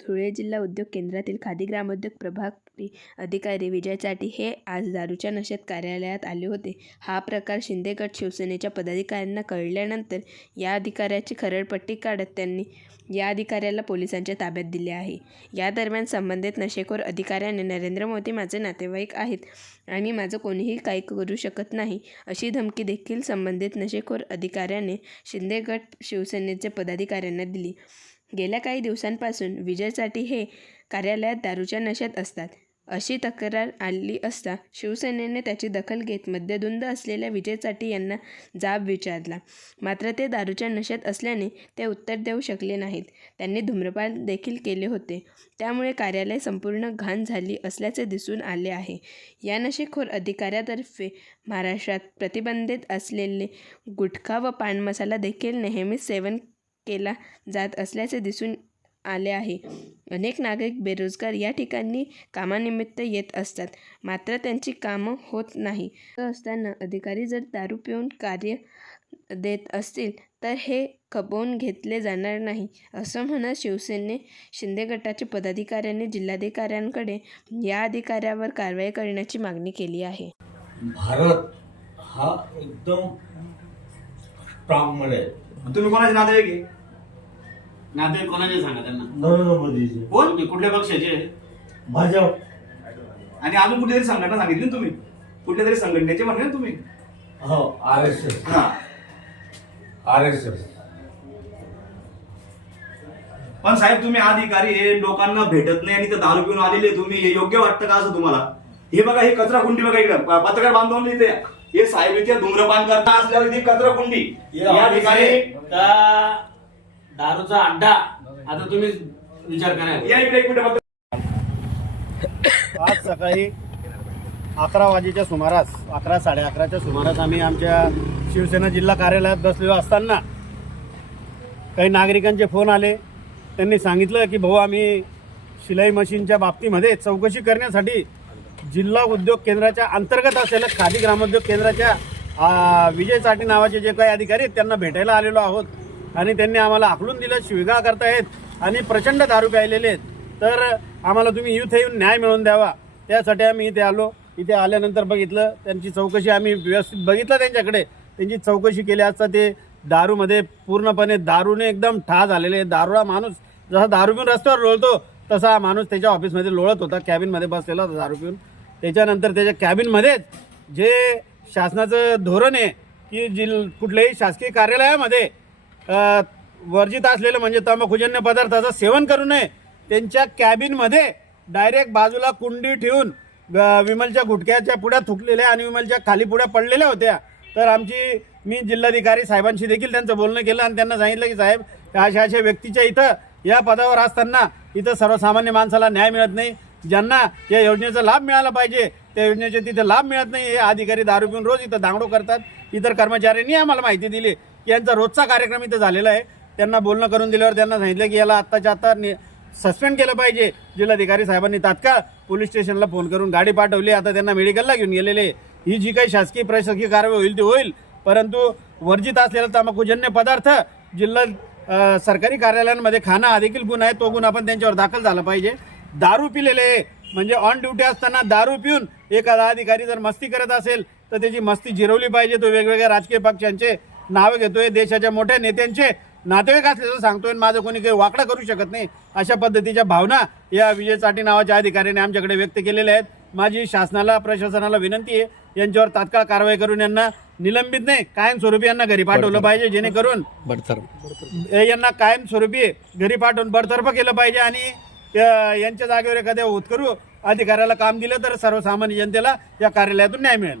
धुळे जिल्हा उद्योग केंद्रातील खादी ग्रामोद्योग प्रभाग अधिकारी विजय चाटी हे आज दारूच्या नशेत कार्यालयात आले होते. हा प्रकार शिंदे गट शिवसेनेच्या पदाधिकाऱ्यांना कळल्यानंतर या अधिकाऱ्याची खरडपट्टी काढत त्यांनी या अधिकाऱ्याला पोलिसांच्या ताब्यात दिले आहे. या दरम्यान संबंधित नशेखोर अधिकाऱ्याने नरेंद्र मोदी माझे नातेवाईक आहेत आणि माझं कोणीही काही करू शकत नाही अशी धमकी देखील संबंधित नशेखोर अधिकाऱ्याने शिंदे गट शिवसेनेचे पदाधिकाऱ्यांना दिली. गेल्या काही दिवसांपासून विजयसाठी हे कार्यालयात दारूच्या नशेत असतात. अशी तक्रार आली असता शिवसेनेने त्याची दखल घेत मद्यधुंद असलेल्या विजय चाटी यांना जाब विचारला. मात्र ते दारूच्या नशेत असल्याने ते उत्तर देऊ शकले नाहीत. त्यांनी धूम्रपान देखील केले होते. त्यामुळे कार्यालय संपूर्ण घाण झाली असल्याचे दिसून आले आहे. या नशेखोर अधिकाऱ्यातर्फे महाराष्ट्रात प्रतिबंधित असलेले गुटखा व पान मसाला देखील नेहमीच सेवन केला जात असल्याचे दिसून आले आहे. अनेक नागरिक बेरोजगार या ठिकाणी कामानिमित्त येत असतात. मात्र त्यांची कामं होत नाही. असं असताना अधिकारी जर दारू पिऊन कार्य देत असतील तर हे खपवून घेतले जाणार नाही असं म्हणत शिवसेने शिंदे गटाचे पदाधिकाऱ्यांनी जिल्हाधिकाऱ्यांकडे या अधिकाऱ्यावर कारवाई करण्याची मागणी केली आहे. भारत हा एकदम तुम्ही कोणाचे आहे नाते कोणाचे सांगा त्यांना? नरेंद्र मोदीजी कोण? तुम्ही कुठल्या पक्षाचे? भाजप. आणि अजून कुठली तरी संघटना सांगितली ना तुम्ही? कुठल्या तरी संघटनेचे म्हणले ना तुम्ही? हो आर एस एस. हा. R S S. पण साहेब तुम्ही अधिकारी हे लोकांना भेटत नाही आणि ते दारू पिऊन आलेले तुम्ही. हे योग्य वाटतं का असं तुम्हाला? हे बघा ही कचरा कुंडी बघा इकडे. प- पत्रकार बांधवून इथे. हे साहेब इथे धूम्रपान करता असल्यावर ही कचरा कुंडी या ठिकाणी का दारूचा अड्डा. आता तुम्ही विचार करा. आज सकाळी अकरा वाजेच्या सुमारास अकरा साडे अकराच्या सुमारास आम्ही आमच्या शिवसेना जिल्हा कार्यालयात बसलेलो असताना काही नागरिकांचे फोन आले. त्यांनी सांगितलं की भाऊ आम्ही शिलाई मशीनच्या बाबतीमध्ये चौकशी करण्यासाठी जिल्हा उद्योग केंद्राच्या अंतर्गत असलेल्या खादी ग्रामोद्योग केंद्राच्या विजय चाटी नावाचे जे काही अधिकारी आहेत त्यांना भेटायला आलेलो आहोत. आणि त्यांनी आम्हाला आखलून दिलं शिविगाळ करतायत आणि प्रचंड दारू प्यायलेले आहेत. तर आम्हाला तुम्ही इथे येऊन न्याय मिळवून द्यावा. त्यासाठी आम्ही इथे आलो. इथे आल्यानंतर बघितलं त्यांची चौकशी आम्ही व्यवस्थित बघितलं त्यांच्याकडे. त्यांची चौकशी केली. असता ते दारूमध्ये पूर्णपणे दारूने एकदम ठा झालेले दारूला माणूस जसा दारू पिऊन रस्त्यावर लोळतो तसा हा माणूस त्याच्या ऑफिसमध्ये लोळत होता. कॅबिनमध्ये बसलेला होता दारू पिऊन. त्याच्यानंतर त्याच्या कॅबिनमध्येच जे शासनाचं धोरण आहे की जिल कुठल्याही शासकीय कार्यालयामध्ये वर्जित असलेलं म्हणजे तंबाखूजन्य पदार्थाचं सेवन करू नये. त्यांच्या कॅबिनमध्ये डायरेक्ट बाजूला कुंडी ठेवून ग- विमलच्या गुटख्याच्या पुढ्या थुकलेल्या आणि विमलच्या खाली पुढ्या पडलेल्या होत्या. तर आमची मी जिल्हाधिकारी साहेबांशी देखील त्यांचं बोलणं केलं आणि त्यांना सांगितलं की साहेब अशा अशा व्यक्तीच्या इथं या पदावर असताना इथं सर्वसामान्य माणसाला न्याय मिळत नाही. ज्यांना या योजनेचा लाभ मिळाला पाहिजे त्या योजनेचे तिथे लाभ मिळत नाही. हे अधिकारी दारू पिऊन रोज इथं दांगडो करतात. इतर कर्मचाऱ्यांनी आम्हाला माहिती दिली. यांचा रोजचा कार्यक्रम इथं झालेला आहे. त्यांना बोलणं करून दिल्यावर त्यांना सांगितलं की याला आत्ताच्या आत्ता सस्पेंड केलं पाहिजे. जिल्हाधिकारी साहेबांनी तात्काळ पोलीस स्टेशनला फोन करून गाडी पाठवली. आता त्यांना मेडिकलला घेऊन गेलेले ही जी काही शासकीय प्रशासकीय कारवाई होईल ती होईल. परंतु वर्जित असलेला तंबाखूजन्य पदार्थ जिल्हा सरकारी कार्यालयांमध्ये खाणं हा देखील गुन्हा आहे. तो गुन्हा आपण त्यांच्यावर दाखल झाला पाहिजे. दारू पिलेले म्हणजे ऑन ड्युटी असताना दारू पिऊन एखादा अधिकारी जर मस्ती करत असेल तर त्याची मस्ती जिरवली पाहिजे. तो वेगवेगळ्या राजकीय पक्षांचे नावं घेतोय देशाच्या मोठ्या नेत्यांचे नातेवाईक असल्याचं सांगतोय आणि माझं कोणी काही वाकडं करू शकत नाही. अशा पद्धतीच्या भावना या विजय चाटी नावाच्या अधिकाऱ्याने आमच्याकडे व्यक्त केलेल्या आहेत. माझी शासनाला प्रशासनाला विनंती आहे यांच्यावर तात्काळ कारवाई करून यांना निलंबित नाही कायमस्वरूपी यांना घरी पाठवलं पाहिजे जेणेकरून हे यांना कायमस्वरूपी घरी पाठवून बडतर्फ केलं पाहिजे आणि यांच्या जागेवर एखाद्या होतकरू अधिकाऱ्याला काम दिलं तर सर्वसामान्य जनतेला या कार्यालयातून न्याय मिळेल.